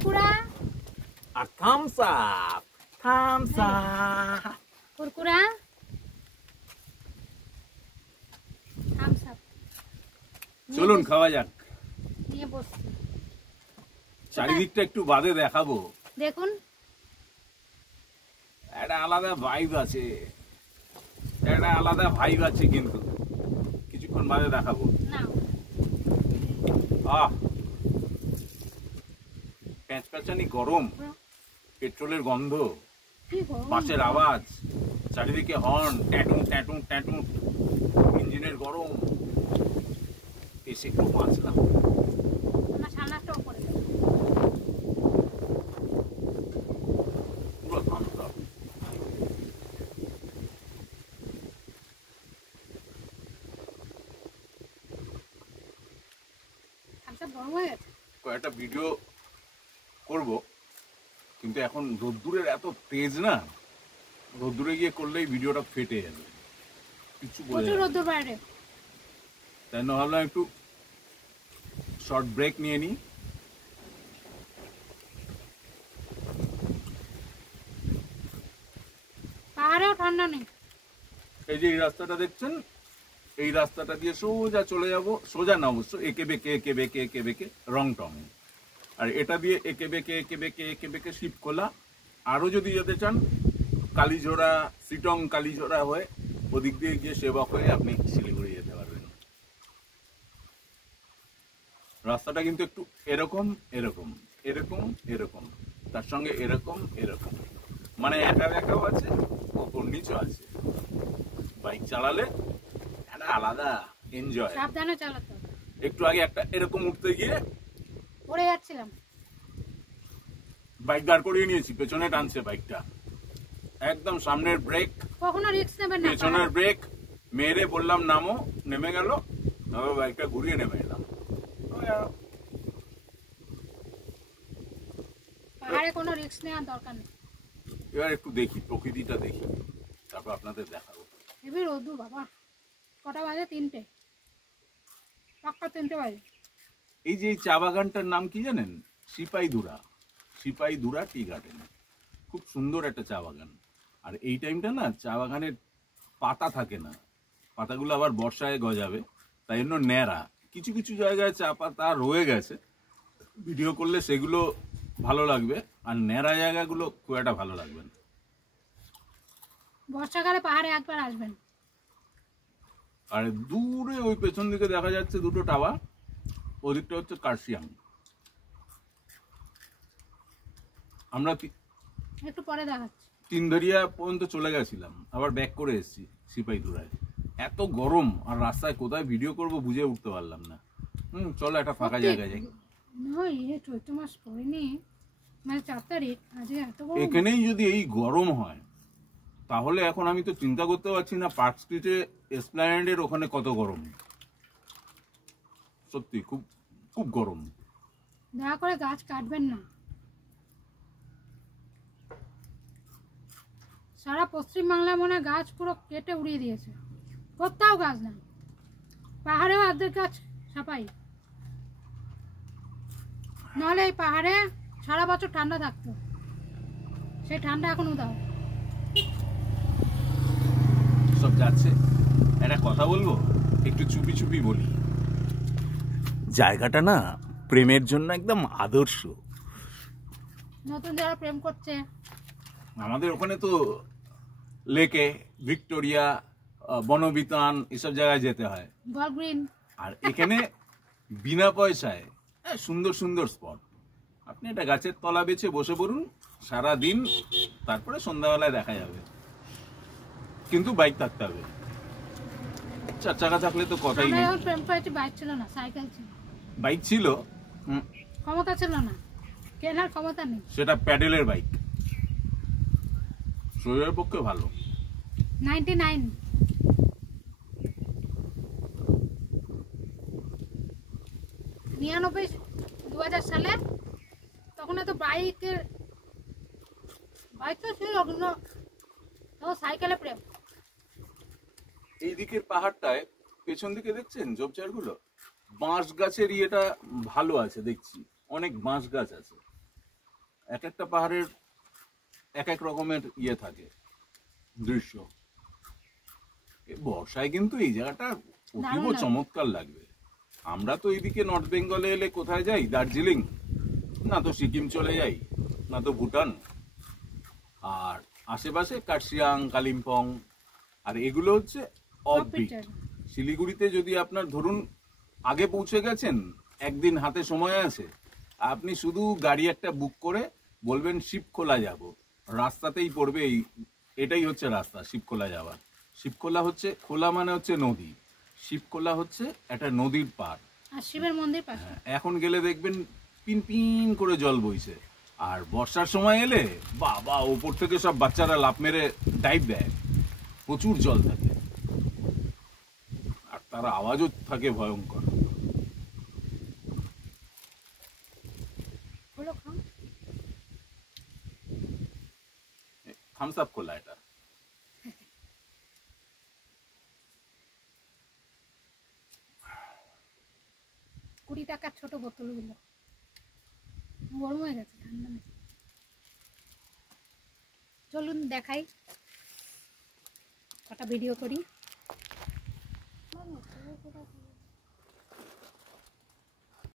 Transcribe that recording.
কুরকুরা আর Thums up, Thums up, Kurkure Thums up চলুন খাওয়া যাক। নিয়ে বসছি। চারিদিকটা একটু বাদে দেখাবো। দেখুন একটা আলাদা ভাইব আছে, একটা আলাদা ভাইব আছে, কিন্তু কিছুক্ষণ বাদে দেখাবো। না আহ, প্যাঁচপ্যাঁচানি গরম, পেট্রোলের গন্ধ, কি গরম। বাসের আওয়াজ, চারিদিকে হর্ন, ট্যাটু ট্যাটু ট্যাটু, ইঞ্জিনের গরম। এসে একটু বাঁচলাম। আমার সামনাটাও পড়ে গেল। পুরো থামস আপ। থামস আপ গরম হয়ে গেছে। কয়েকটা ভিডিও করব, কিন্তু এখন রোদ্দুরের এত তেজ না, রোদ্দুরে গিয়ে করলেই ভিডিওটা ফেটে যাবে, কিছু বোঝা প্রচুর যাবে না। রোদ্দুর বাইরে। তাই না, ভাবলাম একটু শর্ট ব্রেক নিয়ে নিই। পাহাড়েও ঠান্ডা নেই। এই যে এই রাস্তাটা দেখছেন, এই রাস্তাটা দিয়ে সোজা চলে যাব, সোজা না অবশ্য একে বেঁকে একে বেঁকে একে বেঁকে রং টং, আর এটা দিয়ে একে বেঁকে একে বেঁকে একে বেঁকে শিবখোলা। আরো যদি যেতে চান কালীঝোড়া, সিটং কালীঝোড়া হয়ে ওদিক দিয়ে গিয়ে সেবক হয়ে আপনি শিলিগুড়ি যেতে পারবেন। রাস্তাটা কিন্তু একটু এরকম এরকম এরকম এরকম, তার সঙ্গে এরকম এরকম, মানে একা একাও আছে, ওপর নিচও আছে। বাইক চালালে একটা আলাদা এনজয়। সাবধানে চালাতে হবে। একটু আগে একটা এরকম উঠতে গিয়ে পড়ে যাচ্ছিলাম। বাইক দাঁড় করিয়ে নিয়েছি, পেছনে টানছে বাইকটা, একদম সামনের ব্রেক, কখনো রিস্ক নেবেন না। পেছনের ব্রেক মেরে বললাম নামো, নেমে গেল, তবে বাইকটা ঘুরিয়ে নেমে এলাম। পাহাড়ে কোনো রিস্ক নেওয়ার দরকার নেই। এবার একটু দেখি, প্রকৃতিটা দেখি, তারপর আপনাদের দেখাবো। হেবি রোদ্দুর বাবা। কটা বাজে? 3টে, পাক্কা 3টে বাজে। এই যে এই চা বাগানটার নাম কি জানেন? সিপাহীধুরা, সিপাহীধুরা টি গার্ডেন। খুব সুন্দর একটা চা বাগান। আর এই টাইমটা না চা বাগানের পাতা থাকে না, পাতাগুলো আবার বর্ষায় গজাবে, তাই জন্য ন্যাড়া। কিছু কিছু জায়গায় চা পাতা রয়ে গেছে, ভিডিও করলে সেগুলো ভালো লাগবে, আর ন্যাড়া জায়গাগুলো খুব একটা ভালো লাগবে না। বর্ষাকালে পাহাড়ে একবার আসবেন। আর দূরে ওই পেছন দিকে দেখা যাচ্ছে দুটো টাওয়ার, ওদিকটা হচ্ছে কার্শিয়াং। আমরা একটু পরে দেখাচ্ছি। তিনধরিয়া পর্যন্ত চলে গেছিলাম, আবার ব্যাক করে এসেছি সিপাহীধুরায়। এত গরম, আর রাস্তায় কোথায় ভিডিও করব বুঝে উঠতে পারলাম না। চলো একটা ফাঁকা জায়গায় যাই। নয়, চৈত্র মাস পড়েনি, মানে 4 তারিখ, আজকে এত গরম। এখানেই যদি এই গরম হয়, তাহলে এখন আমি তো চিন্তা করতে পারছি না পার্ক স্ট্রিটে এসপ্ল্যানেডের ওখানে কত গরম। সত্যি খুব খুব গরম। দয়া করে গাছ কাটবেন না। সারা পশ্চিমবাংলায় মনে হয় গাছ পুরো কেটে উড়িয়ে দিয়েছে, কোথাও গাছ নাই। পাহাড়েও অর্ধেক গাছ সাপাই, নাহলে এই পাহাড়ে সারা বছর ঠান্ডা থাকতো, সেই ঠান্ডা এখন উদাও। সব যাচ্ছে। একটা কথা বলবো, একটু চুপি চুপি বলি। জায়গাটা না প্রেমের জন্য একদম আদর্শ। নতুন যারা প্রেম করছে, আমাদের ওখানে তো লেকে ভিক্টোরিয়া, বনবিতান, এসব জায়গায় যেতে হয়, গল গ্রিন। আর এখানে বিনা পয়সায় সুন্দর সুন্দর স্পট। আপনি একটা গাছের তলা বেছে বসে পড়ুন সারা দিন, তারপরে সন্ধ্যাবেলায় দেখা যাবে, কিন্তু বাইক থাকতে হবে। 4 চাকা থাকলে তো কথাই আমরা নেই। যখন প্রেম করেছি বাইক ছিল না, সাইকেল ছিল। বাইক ছিল, ক্ষমতা ছিল না, কেনার ক্ষমতা নেই। সেটা প্যাডেলের বাইক, শরীরের পক্ষে ভালো। 99 2000 সালে, তখন তো বাইক তো ছিল, কিন্তু তখন সাইকেলে প্রেম। এই দিকের পাহাড়টায় পেছন দিকে দেখছেন ঝোপঝাড় গুলো, বাঁশ গাছের ইয়েটা ভালো আছে দেখছি, অনেক বাঁশ গাছ আছে। এক একটা পাহাড়ের এক এক রকমের ইয়ে থাকে, দৃশ্য। বর্ষায় কিন্তু এই জায়গাটা অতীব দারুণ লাগে। চমৎকার লাগবে। আমরা তো এইদিকে নর্থ বেঙ্গলে এলে কোথায় যাই? দার্জিলিং, না তো সিকিম চলে যাই, না তো ভুটান, আর আশেপাশে কার্শিয়াং, কালিম্পং, আর এগুলো হচ্ছে অফবিট। শিলিগুড়িতে যদি আপনার ধরুন আগে পৌঁছে গেছেন, একদিন হাতে সময় আছে, আপনি শুধু গাড়ি একটা বুক করে বলবেন শিবখোলা যাব, রাস্তাতেই পড়বে এটাই হচ্ছে রাস্তা শিবখোলা যাওয়ার। শিবখোলা হচ্ছে, খোলা মানে হচ্ছে নদী, শিবখোলা হচ্ছে একটা নদীর পার। আর শিবের মন্দির পাশে। এখন গেলে দেখবেন পিন পিন করে জল বইছে। আর বর্ষার সময় এলে বাবা, ওপর থেকে সব বাচ্চারা লাফ মেরে ডাইভ দেয়, প্রচুর জল থাকে, আর তার আওয়াজও থাকে ভয়ঙ্কর। হলো খাও। থামস আপ খোলা এটা। 20 টাকার ছোট বোতলগুলো গরম হয়ে গেছে, ঠান্ডা নেই। চলুন দেখাই, কটা ভিডিও করি।